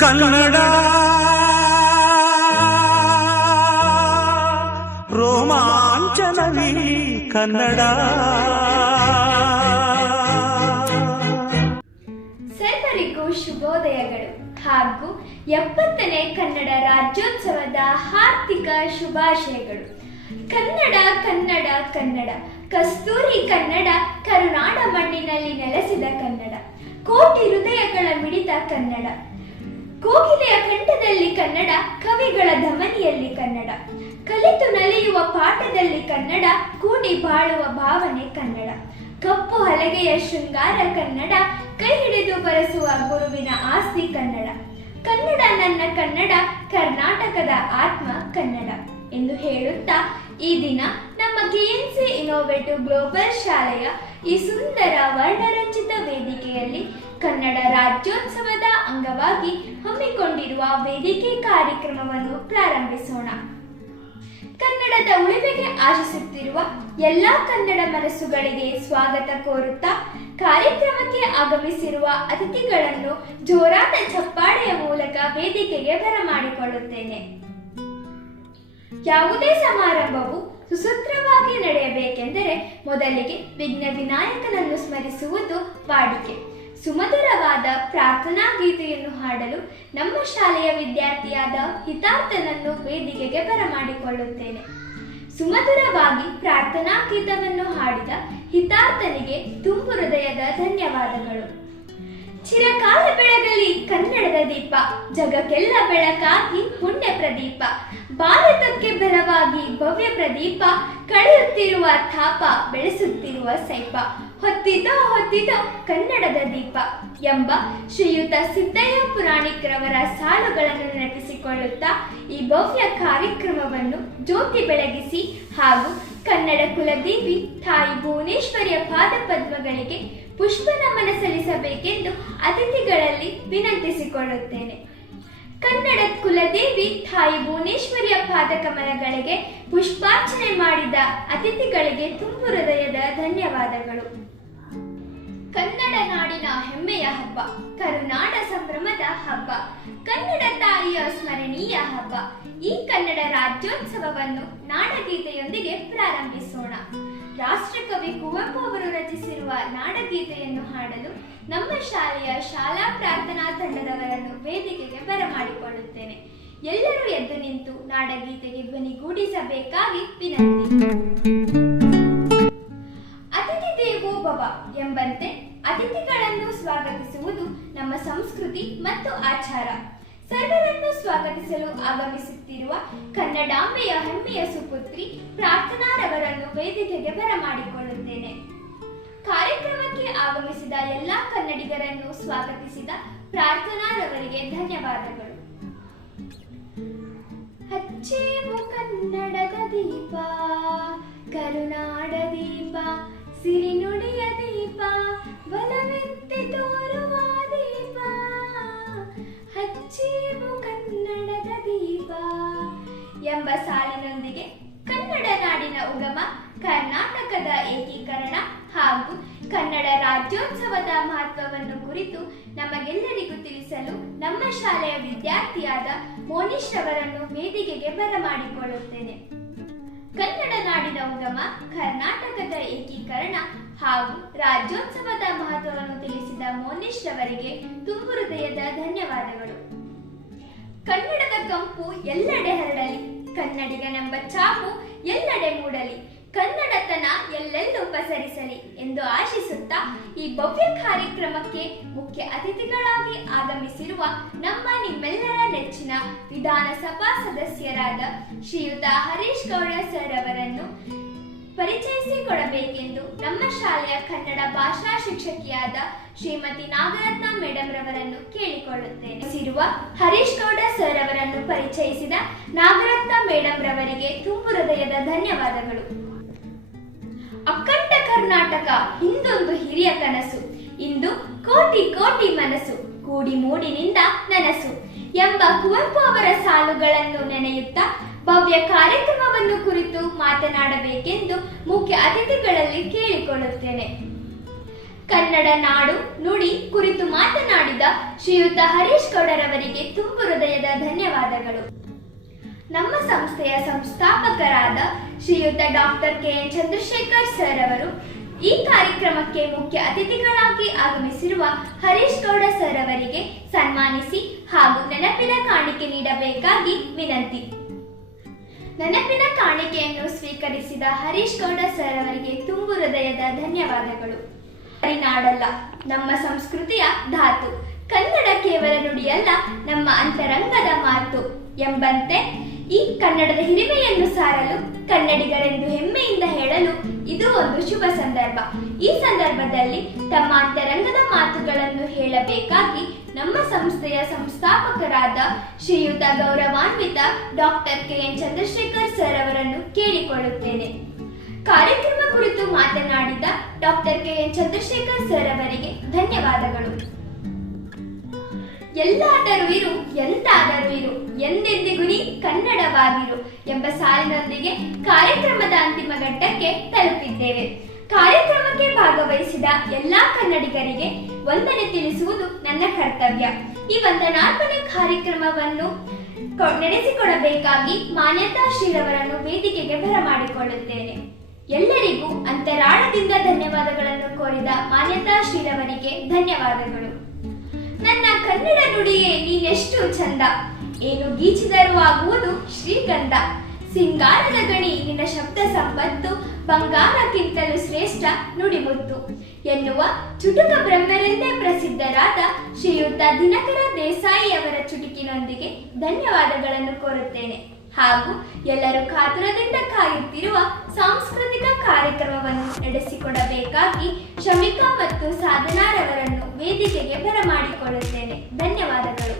ಕನ್ನಡ ರೋಮಾಂಚನವಿ ಕನ್ನಡ. ಸರ್ವರಿಗೂ ಶುಭೋದಯಗಳು ಹಾಗೂ 70ನೇ ಕನ್ನಡ ರಾಜ್ಯೋತ್ಸವದ ಹಾರ್ದಿಕ ಶುಭಾಶಯಗಳು. ಕನ್ನಡ ಕನ್ನಡ ಕನ್ನಡ, ಕಸ್ತೂರಿ ಕನ್ನಡ, ಕರುನಾಡ ಮಣ್ಣಿನಲ್ಲಿ ನೆಲೆಸಿದ ಕನ್ನಡ, ಕೋಟಿ ಹೃದಯಗಳ ಮಿಡಿತ ಕನ್ನಡ, ಕೋಗಿಲೆಯ ಕಂಠದಲ್ಲಿ ಕನ್ನಡ, ಕವಿಗಳ ಧಮನಿಯಲ್ಲಿ ಕನ್ನಡ, ಕಲಿತು ನಲಿಯುವ ಪಾಠದಲ್ಲಿ ಕನ್ನಡ, ಕೂಡಿ ಬಾಳುವ ಭಾವನೆ ಕನ್ನಡ, ಕಪ್ಪು ಹಲಗೆಯ ಶೃಂಗಾರ ಕನ್ನಡ, ಕೈ ಹಿಡಿದು ಬರೆಸುವ ಗುರುವಿನ ಆಸ್ತಿ ಕನ್ನಡ. ಕನ್ನಡ ನನ್ನ ಕನ್ನಡ, ಕರ್ನಾಟಕದ ಆತ್ಮ ಕನ್ನಡ ಎಂದು ಹೇಳುತ್ತಾ ಈ ದಿನ ನಮ್ಮ ಕೆಎನ್ಸಿ ಇನ್ನೋವೇಟಿವ್ ಗ್ಲೋಬಲ್ ಶಾಲೆಯ ಈ ಸುಂದರ ವರ್ಣರಂಜಿತ ವೇದಿಕೆಯಲ್ಲಿ ಕನ್ನಡ ರಾಜ್ಯೋತ್ಸವದ ಅಂಗವಾಗಿ ಹಮ್ಮಿಕೊಂಡಿರುವ ವೇದಿಕೆ ಕಾರ್ಯಕ್ರಮವನ್ನು ಪ್ರಾರಂಭಿಸೋಣ. ಕನ್ನಡದ ಉಳಿವಿಗೆ ಆಶಿಸುತ್ತಿರುವ ಎಲ್ಲಾ ಕನ್ನಡ ಮನಸ್ಸುಗಳಿಗೆ ಸ್ವಾಗತ ಕೋರುತ್ತಾ ಕಾರ್ಯಕ್ರಮಕ್ಕೆ ಆಗಮಿಸಿರುವ ಅತಿಥಿಗಳನ್ನು ಜೋರಾದ ಚಪ್ಪಾಳೆಯ ಮೂಲಕ ವೇದಿಕೆಗೆ ಬರಮಾಡಿಕೊಳ್ಳುತ್ತೇನೆ. ಯಾವುದೇ ಸಮಾರಂಭವು ಸುಸೂತ್ರವಾಗಿ ನಡೆಯಬೇಕೆಂದರೆ ಮೊದಲಿಗೆ ವಿಘ್ನ ವಿನಾಯಕನನ್ನು ಸ್ಮರಿಸುವುದು ವಾಡಿಕೆ. ಸುಮಧುರವಾದ ಪ್ರಾರ್ಥನಾ ಗೀತೆಯನ್ನು ಹಾಡಲು ನಮ್ಮ ಶಾಲೆಯ ವಿದ್ಯಾರ್ಥಿಯಾದ ಹಿತಾರ್ಥನನ್ನು ವೇದಿಕೆಗೆ ಬರಮಾಡಿಕೊಳ್ಳುತ್ತೇನೆ. ಸುಮಧುರವಾಗಿ ಪ್ರಾರ್ಥನಾ ಗೀತವನ್ನು ಹಾಡಿದ ಹಿತಾರ್ಥನಿಗೆ ತುಂಬು ಹೃದಯದ ಧನ್ಯವಾದಗಳು. ಚಿರಕಾಲ ಬೆಳಗಲಿ ಕನ್ನಡದ ದೀಪ, ಜಗಕ್ಕೆಲ್ಲ ಬೆಳಕಾಗಿ ಪುಣ್ಯ ಪ್ರದೀಪ, ಭಾರತಕ್ಕೆ ಬಲವಾಗಿ ಭವ್ಯ ಪ್ರದೀಪ, ಕಳೆಯುತ್ತಿರುವ ತಾಪ ಬೆಳೆಸುತ್ತಿರುವ ಸೈಪ, ಹೊತ್ತಿತೋ ಹೊತ್ತಿತೋ ಕನ್ನಡದ ದೀಪ ಎಂಬ ಶ್ರೀಯುತ ಸಿದ್ದಯ್ಯ ಪುರಾಣಿಕರವರ ಸಾಲುಗಳನ್ನು ನೆನಪಿಸಿಕೊಳ್ಳುತ್ತಾ ಈ ಭವ್ಯ ಕಾರ್ಯಕ್ರಮವನ್ನು ಜ್ಯೋತಿ ಬೆಳಗಿಸಿ ಹಾಗೂ ಕನ್ನಡ ಕುಲದೇವಿ ತಾಯಿ ಭುವನೇಶ್ವರಿಯ ಪಾದ ಪದ್ಮಗಳಿಗೆ ಪುಷ್ಪ ನಮನ ಸಲ್ಲಿಸಬೇಕೆಂದು ಅತಿಥಿಗಳಲ್ಲಿ ವಿನಂತಿಸಿಕೊಳ್ಳುತ್ತೇನೆ. ಕನ್ನಡ ಕುಲದೇವಿ ತಾಯಿ ಭುವನೇಶ್ವರಿಯ ಪಾದ ಕಮಲಗಳಿಗೆ ಪುಷ್ಪಾರ್ಚನೆ ಮಾಡಿದ ಅತಿಥಿಗಳಿಗೆ ತುಂಬು ಹೃದಯದ ಧನ್ಯವಾದಗಳು. ಕನ್ನಡ ನಾಡಿನ ಹೆಮ್ಮೆಯ ಹಬ್ಬ, ಕರುನಾಡ ಸಂಭ್ರಮದ ಹಬ್ಬ, ಕನ್ನಡ ತಾಯಿಯ ಸ್ಮರಣೀಯ ಹಬ್ಬ. ಈ ಕನ್ನಡ ರಾಜ್ಯೋತ್ಸವವನ್ನು ನಾಡಗೀತೆಯೊಂದಿಗೆ ಪ್ರಾರಂಭಿಸೋಣ. ರಾಷ್ಟ್ರಕವಿ ಕುವೆಂಪು ಅವರು ರಚಿಸಿರುವ ನಾಡಗೀತೆಯನ್ನು ಹಾಡಲು ನಮ್ಮ ಶಾಲೆಯ ಶಾಲಾ ಪ್ರಾರ್ಥನಾ ತಂಡದವರನ್ನು ವೇದಿಕೆಗೆ ಬರಮಾಡಿಕೊಳ್ಳುತ್ತೇನೆ. ಎಲ್ಲರೂ ಎದ್ದು ನಿಂತು ನಾಡಗೀತೆಗೆ ಧ್ವನಿಗೂಡಿಸಬೇಕಾಗಿ ವಿನಂತಿ. ಅತಿಥಿ ದೇವೋ ಭವ ಎಂಬಂತೆ ಅತಿಥಿಗಳನ್ನು ಸ್ವಾಗತಿಸುವುದು ನಮ್ಮ ಸಂಸ್ಕೃತಿ ಮತ್ತು ಆಚಾರ. ಸರ್ವರನ್ನು ಸ್ವಾಗತಿಸಲು ಆಗಮಿಸುತ್ತಿರುವ ಕನ್ನಡಾಂಬೆಯ ಹೆಮ್ಮೆಯ ಸುಪುತ್ರಿ ಪ್ರಾರ್ಥನಾರವರನ್ನು ವೇದಿಕೆಗೆ ಬರಮಾಡಿಕೊಳ್ಳುತ್ತೇನೆ. ಕಾರ್ಯಕ್ರಮಕ್ಕೆ ಆಗಮಿಸಿದ ಎಲ್ಲಾ ಕನ್ನಡಿಗರನ್ನು ಸ್ವಾಗತಿಸಿದ ಪ್ರಾರ್ಥನಾರವರಿಗೆ ಧನ್ಯವಾದಗಳು. ಹಚ್ಚೇವು ಕನ್ನಡದ ದೀಪ, ಕರುನಾಡ ದೀಪ, ಸಿರಿನುಡಿಯ ದೀಪ, ಬಲವೆತ್ತಿ ತೋರುವ ದೀಪ, ಹಚ್ಚೇವು ಕನ್ನಡದ ದೀಪ ಎಂಬ ಸಾಲಿನೊಂದಿಗೆ ಕನ್ನಡ ನಾಡಿನ ಉಗಮ, ಕರ್ನಾಟಕದ ಏಕೀಕರಣ ಹಾಗೂ ಕನ್ನಡ ರಾಜ್ಯೋತ್ಸವದ ಮಹತ್ವವನ್ನು ಕುರಿತು ನಮಗೆಲ್ಲರಿಗೂ ತಿಳಿಸಲು ನಮ್ಮ ಶಾಲೆಯ ವಿದ್ಯಾರ್ಥಿಯಾದ ಮೋನಿಶ್ ರವರನ್ನು ವೇದಿಕೆಗೆ ಬರಮಾಡಿಕೊಳ್ಳುತ್ತೇನೆ. ಕನ್ನಡ ನಾಡಿನ ಉಗಮ, ಕರ್ನಾಟಕದ ಏಕೀಕರಣ ಹಾಗೂ ರಾಜ್ಯೋತ್ಸವದ ಮಹತ್ವವನ್ನು ತಿಳಿಸಿದ ಮೋನಿಶ್ ರವರಿಗೆ ತುಂಬು ಹೃದಯದ ಧನ್ಯವಾದಗಳು. ಕನ್ನಡದ ಕಂಪು ಎಲ್ಲೆಡೆ ಹರಡಲಿ, ಕನ್ನಡಿಗನೆಂಬ ಛಾಪು ಎಲ್ಲೆಡೆ ಮೂಡಲಿ, ಕನ್ನಡತನ ಎಲ್ಲೆಲ್ಲೂ ಪಸರಿಸಲಿ ಎಂದು ಆಶಿಸುತ್ತಾ ಈ ಭವ್ಯ ಕಾರ್ಯಕ್ರಮಕ್ಕೆ ಮುಖ್ಯ ಅತಿಥಿಗಳಾಗಿ ಆಗಮಿಸಿರುವ ನಿಮ್ಮೆಲ್ಲರ ನೆಚ್ಚಿನ ವಿಧಾನಸಭಾ ಸದಸ್ಯರಾದ ಶ್ರೀಯುತ ಹರೀಶ್ ಗೌಡ ಸರ್ ಅವರನ್ನು ಪರಿಚಯಿಸಿಕೊಡಬೇಕೆಂದು ನಮ್ಮ ಶಾಲೆಯ ಕನ್ನಡ ಭಾಷಾ ಶಿಕ್ಷಕಿಯಾದ ಶ್ರೀಮತಿ ನಾಗರತ್ನ ಮೇಡಮ್ ರವರನ್ನು ಕೇಳಿಕೊಳ್ಳುತ್ತೇನೆ. ಹರೀಶ್ ಗೌಡ ಸರ್ ಅವರನ್ನು ಪರಿಚಯಿಸಿದ ನಾಗರತ್ನ ಮೇಡಮ್ ರವರಿಗೆ ತುಂಬು ಹೃದಯದ ಧನ್ಯವಾದಗಳು. ಅಖಂಡ ಕರ್ನಾಟಕ ಹಿಂದೊಂದು ಹಿರಿಯ ಕನಸು, ಇಂದು ಕೋಟಿ ಕೋಟಿ ಮನಸ್ಸು, ಕೂಡಿ ಮೂಡಿನಿಂದ ನನಸು ಎಂಬ ಕುವೆಂಪು ಅವರ ಸಾಲುಗಳನ್ನು ನೆನೆಯುತ್ತಾ ಭವ್ಯ ಕಾರ್ಯಕ್ರಮವನ್ನು ಕುರಿತು ಮಾತನಾಡಬೇಕೆಂದು ಮುಖ್ಯ ಅತಿಥಿಗಳಲ್ಲಿ ಕೇಳಿಕೊಳ್ಳುತ್ತೇನೆ. ಕನ್ನಡ ನಾಡು ನುಡಿ ಕುರಿತು ಮಾತನಾಡಿದ ಶ್ರೀಯುತ ಹರೀಶ್ ಗೌಡರವರಿಗೆ ಧನ್ಯವಾದಗಳು. ನಮ್ಮ ಸಂಸ್ಥೆಯ ಸಂಸ್ಥಾಪಕರಾದ ಶ್ರೀಯುತ ಡಾಕ್ಟರ್ ಕೆ.ಎನ್. ಚಂದ್ರಶೇಖರ್ ಸರ್ ಅವರು ಈ ಕಾರ್ಯಕ್ರಮಕ್ಕೆ ಮುಖ್ಯ ಅತಿಥಿಗಳಾಗಿ ಆಗಮಿಸಿರುವ ಹರೀಶ್ ಗೌಡ ಸರ್ ಅವರಿಗೆ ಸನ್ಮಾನಿಸಿ ಹಾಗೂ ನೆನಪಿನ ಕಾಣಿಕೆ ನೀಡಬೇಕಾಗಿ ವಿನಂತಿ. ನೆನಪಿನ ಕಾಣಿಕೆಯನ್ನು ಸ್ವೀಕರಿಸಿದ ಹರೀಶ್ ಗೌಡ ಸರ್ ಅವರಿಗೆ ತುಂಬು ಹೃದಯದ ಧನ್ಯವಾದಗಳು. ನಾಡಲ್ಲ, ನಮ್ಮ ಸಂಸ್ಕೃತಿಯ ಧಾತು. ಕನ್ನಡ ಕೇವಲ ನುಡಿಯಲ್ಲ, ನಮ್ಮ ಅಂತರಂಗದ ಮಾತು ಎಂಬಂತೆ ಈ ಕನ್ನಡದ ಹಿರಿಮೆಯನ್ನು ಸಾರಲು, ಕನ್ನಡಿಗರೆಂದು ಹೆಮ್ಮೆಯಿಂದ ಹೇಳಲು ಇದು ಒಂದು ಶುಭ ಸಂದರ್ಭ. ಈ ಸಂದರ್ಭದಲ್ಲಿ ತಮ್ಮ ಅಂತರಂಗದ ಮಾತುಗಳನ್ನು ಹೇಳಬೇಕಾಗಿ ನಮ್ಮ ಸಂಸ್ಥೆಯ ಸಂಸ್ಥಾಪಕರಾದ ಶ್ರೀಯುತ ಗೌರವಾನ್ವಿತ ಡಾಕ್ಟರ್ ಕೆ.ಎನ್. ಚಂದ್ರಶೇಖರ್ ಸರ್ ಅವರನ್ನು ಕೇಳಿಕೊಳ್ಳುತ್ತೇನೆ. ಕಾರ್ಯಕ್ರಮ ಕುರಿತು ಮಾತನಾಡಿದ ಡಾಕ್ಟರ್ ಕೆ.ಎನ್. ಚಂದ್ರಶೇಖರ್ ಸರ್ ಅವರಿಗೆ ಧನ್ಯವಾದಗಳು. ಎಲ್ಲಾದರೂ ಇರು, ಎಂತಾದರೂ ಇರು, ಎಂದೆಂದಿಗೂ ನೀ ಕನ್ನಡವಾಗಿರು ಎಂಬ ಸಾಲಿನೊಂದಿಗೆ ಕಾರ್ಯಕ್ರಮದ ಅಂತಿಮ ಘಟ್ಟಕ್ಕೆ ತಲುಪಿದ್ದೇವೆ. ಕಾರ್ಯಕ್ರಮಕ್ಕೆ ಭಾಗವಹಿಸಿದ ಎಲ್ಲಾ ಕನ್ನಡಿಗರಿಗೆ ವಂದನೆ ತಿಳಿಸುವುದು ನನ್ನ ಕರ್ತವ್ಯ. ಈ ವಂದನಾರ್ಪಣೆ ಕಾರ್ಯಕ್ರಮವನ್ನು ನಡೆಸಿಕೊಡಬೇಕಾಗಿ ಮಾನ್ಯತಾ ಶ್ರೀರವರನ್ನು ವೇದಿಕೆಗೆ ಬರಮಾಡಿಕೊಳ್ಳುತ್ತೇನೆ. ಎಲ್ಲರಿಗೂ ಅಂತರಾಳದಿಂದ ಧನ್ಯವಾದಗಳನ್ನು ಕೋರಿದ ಮಾನ್ಯತಾ ಶ್ರೀರವರಿಗೆ ಧನ್ಯವಾದಗಳು. ನನ್ನ ಕನ್ನಡ ನುಡಿಯೇ ನೀನೆಷ್ಟು ಚಂದ, ಏನು ಗೀಚಿದರೂ ಆಗುವುದು ಶ್ರೀಗಂಧ. ಸಿಂಗಾರದ ಗಣಿ ನಿನ್ನ ಶಬ್ದ ಸಂಪತ್ತು, ಬಂಗಾರಕ್ಕಿಂತಲೂ ಶ್ರೇಷ್ಠ ನುಡಿಮುತ್ತು ಎನ್ನುವ ಚುಟುಕ ಬ್ರಹ್ಮರೆಂದೇ ಪ್ರಸಿದ್ಧರಾದ ಶ್ರೀಯುತ ದಿನಕರ ದೇಸಾಯಿ ಅವರ ಚುಟುಕಿನೊಂದಿಗೆ ಧನ್ಯವಾದಗಳನ್ನು ಕೋರುತ್ತೇನೆ. ಹಾಗೂ ಎಲ್ಲರೂ ಕಾತುರದಿಂದ ಕಾಯುತ್ತಿರುವ ಸಾಂಸ್ಕೃತಿಕ ಕಾರ್ಯಕ್ರಮವನ್ನು ನಡೆಸಿಕೊಡಬೇಕಾಗಿ ಶಮಿಕಾ ಮತ್ತು ಸಾಧನಾರವರನ್ನು ವೇದಿಕೆಗೆ ಬರಮಾಡಿಕೊಳ್ಳುತ್ತೇನೆ. ಧನ್ಯವಾದಗಳು.